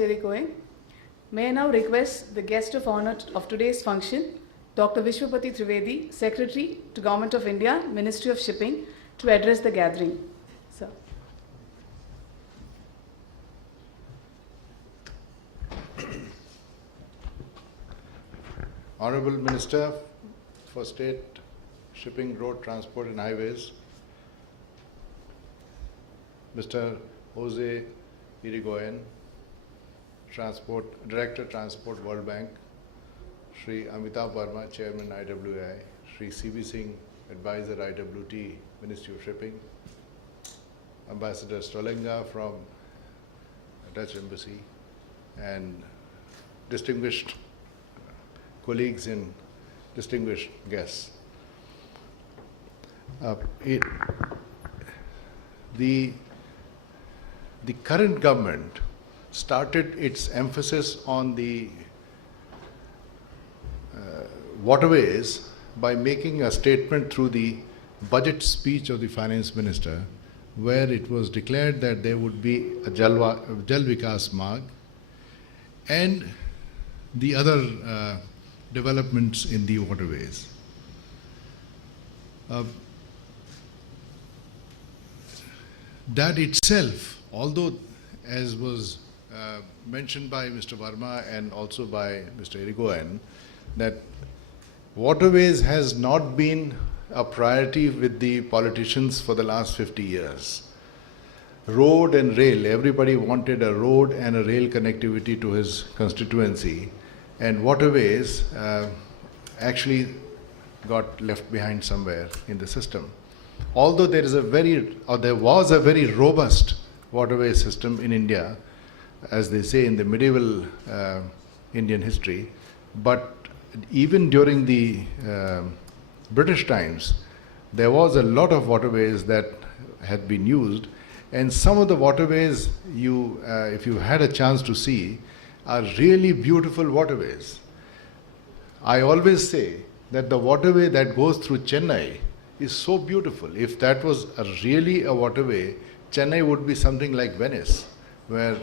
Going. May I now request the guest of honor of today's function, Dr. Vishwapati Trivedi, Secretary to Government of India, Ministry of Shipping, to address the gathering. Sir. Honorable Minister for State, Shipping, Road Transport and Highways, Mr. Jose Irigoyen, Director Transport World Bank, Shri Amitabh Verma, Chairman IWI, Shri C.B. Singh, Advisor IWT, Ministry of Shipping, Ambassador Stolenga from Dutch Embassy, and distinguished colleagues and distinguished guests. The current government started its emphasis on the waterways by making a statement through the budget speech of the finance minister, where it was declared that there would be a Jal Vikas Marg and the other developments in the waterways. That itself, although as was mentioned by Mr. Verma and also by Mr. Irigoyen, that waterways has not been a priority with the politicians for the last 50 years. Road and rail, everybody wanted a road and a rail connectivity to his constituency, and waterways actually got left behind somewhere in the system. Although there was a very robust waterway system in India, as they say in the medieval Indian history, but even during the British times, there was a lot of waterways that had been used, and some of the waterways if you had a chance to see, are really beautiful waterways. I always say that the waterway that goes through Chennai is so beautiful. If that was really a waterway, Chennai would be something like Venice, where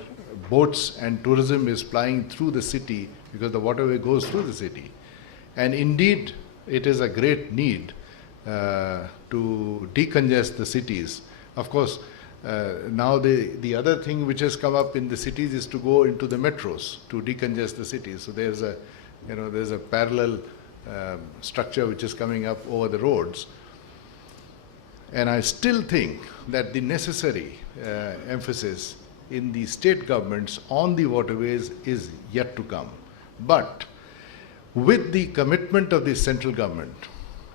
boats and tourism is plying through the city because the waterway goes through the city. And indeed, it is a great need to decongest the cities. Of course, now the other thing which has come up in the cities is to go into the metros to decongest the cities. So there's a parallel structure which is coming up over the roads. And I still think that the necessary emphasis in the state governments on the waterways is yet to come. But with the commitment of the central government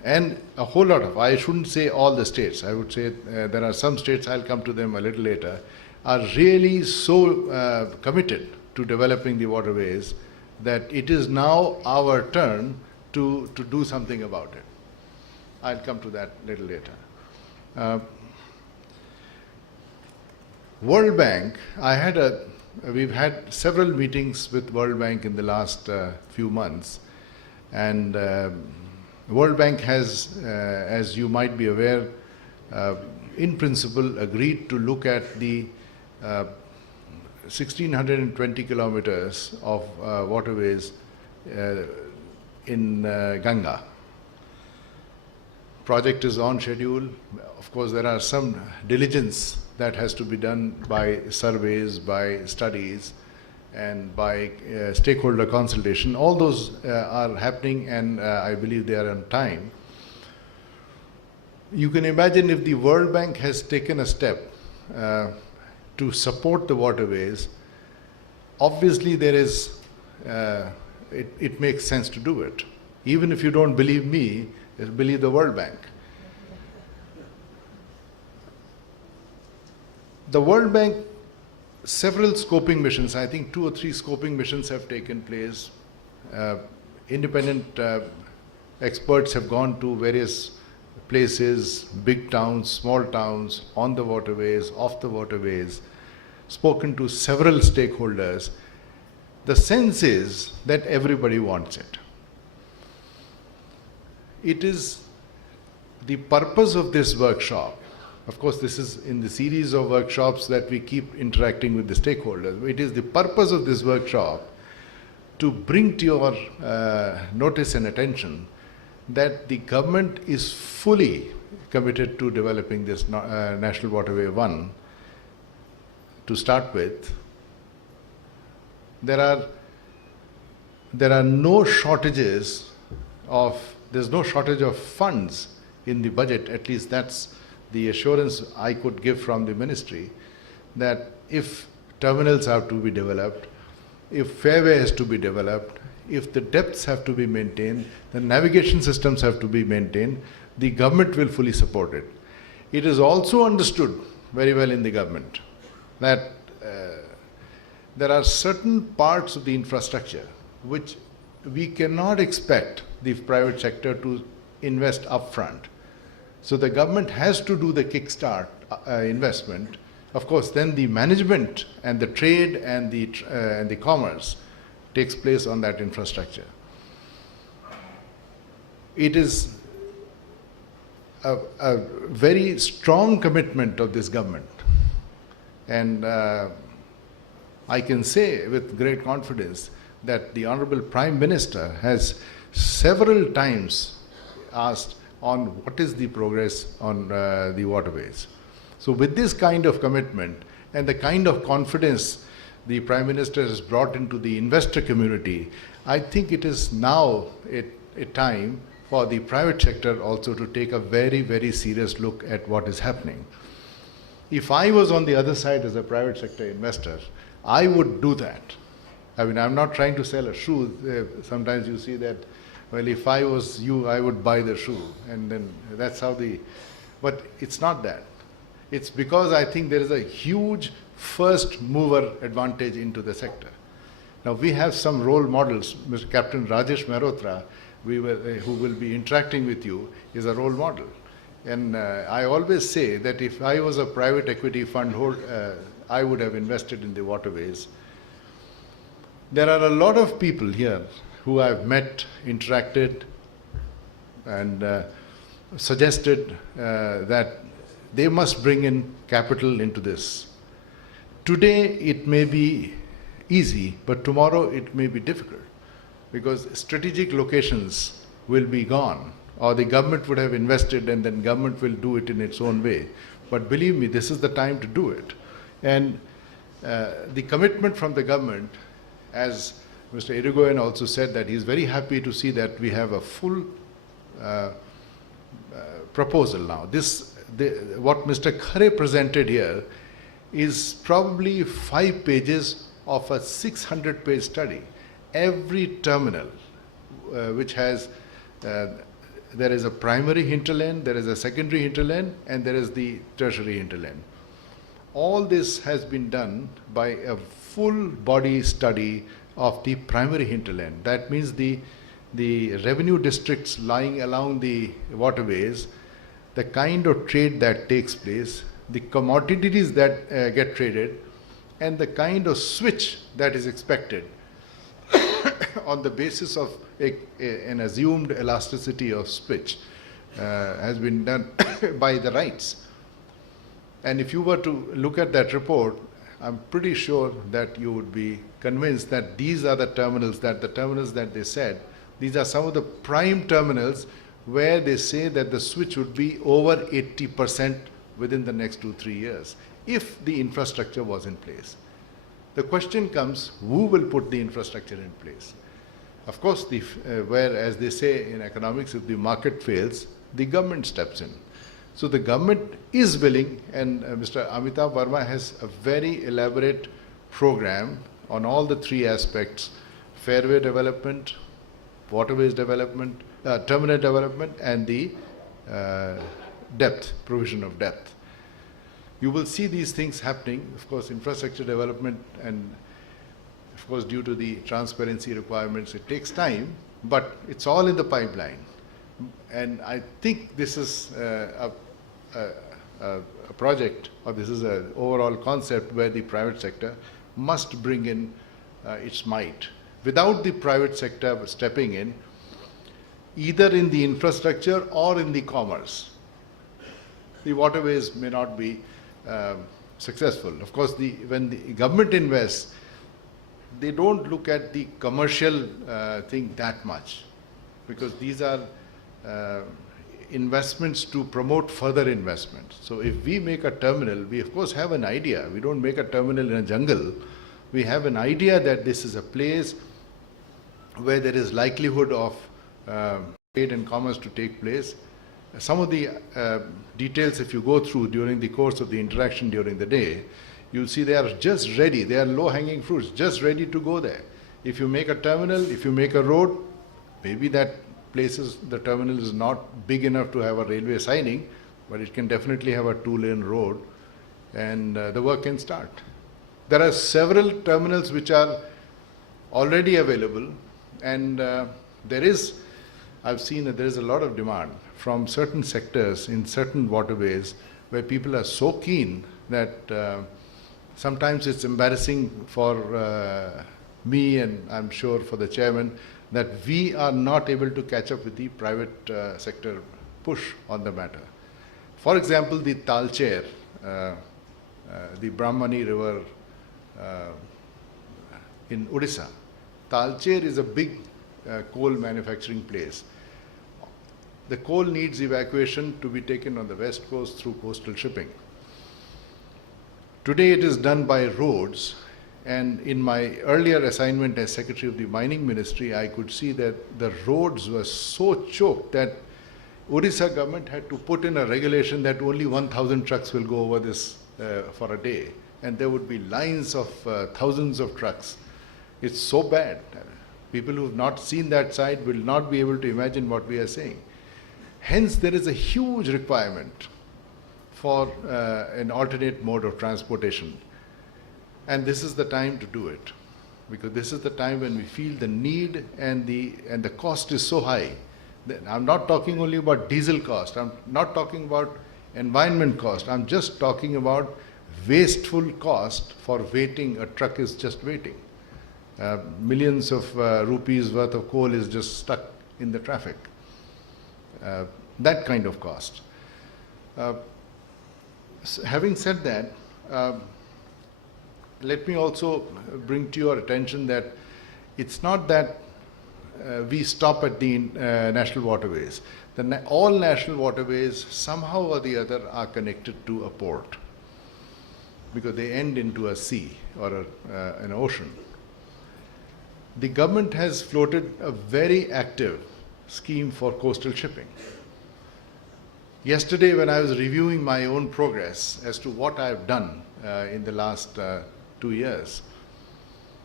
and a whole lot of, I shouldn't say all the states, I would say there are some states, I'll come to them a little later, are really so committed to developing the waterways that it is now our turn to do something about it. I'll come to that a little later. World Bank, we've had several meetings with World Bank in the last few months, and World Bank has, as you might be aware, in principle agreed to look at the 1,620 kilometers of waterways in Ganga. Project is on schedule. Of course, there are some diligence that has to be done by surveys, by studies, and by stakeholder consultation. All those are happening, and I believe they are on time. You can imagine if the World Bank has taken a step to support the waterways, obviously there is, it makes sense to do it. Even if you don't believe me, believe the World Bank. The World Bank, several scoping missions, I think 2 or 3 scoping missions have taken place. Independent experts have gone to various places, big towns, small towns, on the waterways, off the waterways, spoken to several stakeholders. The sense is that everybody wants it. It is the purpose of this workshop Of course, this is in the series of workshops that we keep interacting with the stakeholders. It is the purpose of this workshop to bring to your notice and attention that the government is fully committed to developing this National Waterway 1. To start with, there are no shortages there's no shortage of funds in the budget. At least that's the assurance I could give from the ministry, that if terminals have to be developed, if fairway has to be developed, if the depths have to be maintained, the navigation systems have to be maintained, the government will fully support it. It is also understood very well in the government that there are certain parts of the infrastructure which we cannot expect the private sector to invest upfront. So the government has to do the kickstart investment. Of course, then the management and the trade and the commerce takes place on that infrastructure. It is a very strong commitment of this government. And I can say with great confidence that the Honorable Prime Minister has several times asked on what is the progress on the waterways. So with this kind of commitment and the kind of confidence the Prime Minister has brought into the investor community, I think it is now a time for the private sector also to take a very, very serious look at what is happening. If I was on the other side as a private sector investor, I would do that. I mean, I'm not trying to sell a shoe. Sometimes you see that, well, if I was you, I would buy the shoe. And then that's how but it's not that. It's because I think there is a huge first mover advantage into the sector. Now, we have some role models. Mr. Captain Rajesh Mehrotra, who will be interacting with you, is a role model. And I always say that if I was a private equity fund holder, I would have invested in the waterways. There are a lot of people here who I've met, interacted, and suggested that they must bring in capital into this. Today it may be easy, but tomorrow it may be difficult, because strategic locations will be gone, or the government would have invested and then government will do it in its own way. But believe me, this is the time to do it. And the commitment from the government, as Mr. Irigoyen also said, that he's very happy to see that we have a full proposal now. What Mr. Khare presented here is probably 5 pages of a 600-page study. Every terminal which has, there is a primary hinterland, there is a secondary hinterland, and there is the tertiary hinterland. All this has been done by a full body study of the primary hinterland. That means the revenue districts lying along the waterways, the kind of trade that takes place, the commodities that get traded, and the kind of switch that is expected on the basis of an assumed elasticity of switch has been done by the rights. And if you were to look at that report, I'm pretty sure that you would be convinced that these are the terminals that they said, these are some of the prime terminals where they say that the switch would be over 80% within the next 2-3 years, if the infrastructure was in place. The question comes, who will put the infrastructure in place? Of course, where, as they say in economics, if the market fails, the government steps in. So the government is willing, and Mr. Amitabh Verma has a very elaborate program on all the 3 aspects: fairway development, waterways development, terminal development, and the provision of depth. You will see these things happening. Of course, infrastructure development, and of course, due to the transparency requirements, it takes time, but it's all in the pipeline. And I think this is a project, or this is an overall concept where the private sector must bring in its might. Without the private sector stepping in, either in the infrastructure or in the commerce, the waterways may not be successful. Of course, when the government invests, they don't look at the commercial thing that much, because these are investments to promote further investment. So if we make a terminal, we of course have an idea. We don't make a terminal in a jungle. We have an idea that this is a place where there is likelihood of trade and commerce to take place. Some of the details, if you go through during the course of the interaction during the day, you'll see they are just ready. They are low-hanging fruits, just ready to go there. If you make a terminal, if you make a road, maybe that the terminal is not big enough to have a railway siding, but it can definitely have a 2-lane road, and the work can start. There are several terminals which are already available, and I've seen that there is a lot of demand from certain sectors in certain waterways where people are so keen that sometimes it's embarrassing for me, and I'm sure for the chairman, that we are not able to catch up with the private sector push on the matter. For example, the Talcher, the Brahmani River in Odisha. Talcher is a big coal manufacturing place. The coal needs evacuation to be taken on the west coast through coastal shipping. Today it is done by roads, and in my earlier assignment as Secretary of the Mining Ministry, I could see that the roads were so choked that Odisha government had to put in a regulation that only 1,000 trucks will go over this for a day, and there would be lines of thousands of trucks. It's so bad. People who have not seen that side will not be able to imagine what we are saying. Hence, there is a huge requirement for an alternate mode of transportation. And this is the time to do it, because this is the time when we feel the need, and the cost is so high. I'm not talking only about diesel cost. I'm not talking about environment cost. I'm just talking about wasteful cost for waiting. A truck is just waiting. Millions of rupees worth of coal is just stuck in the traffic. That kind of cost. Having said that, let me also bring to your attention that it's not that we stop at the national waterways. All national waterways somehow or the other are connected to a port, because they end into a sea or an ocean. The government has floated a very active scheme for coastal shipping. Yesterday, when I was reviewing my own progress as to what I have done in the last 2 years,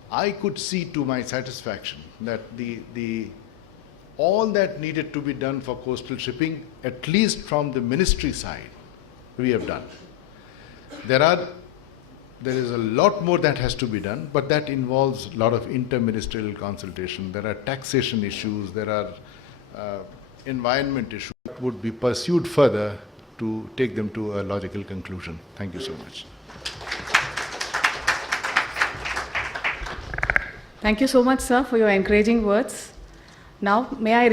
I could see to my satisfaction that all that needed to be done for coastal shipping, at least from the ministry side, we have done. There is a lot more that has to be done, but that involves a lot of interministerial consultation. There are taxation issues, there are environment issues that would be pursued further to take them to a logical conclusion. Thank you so much. Thank you so much, sir, for your encouraging words. Now, may I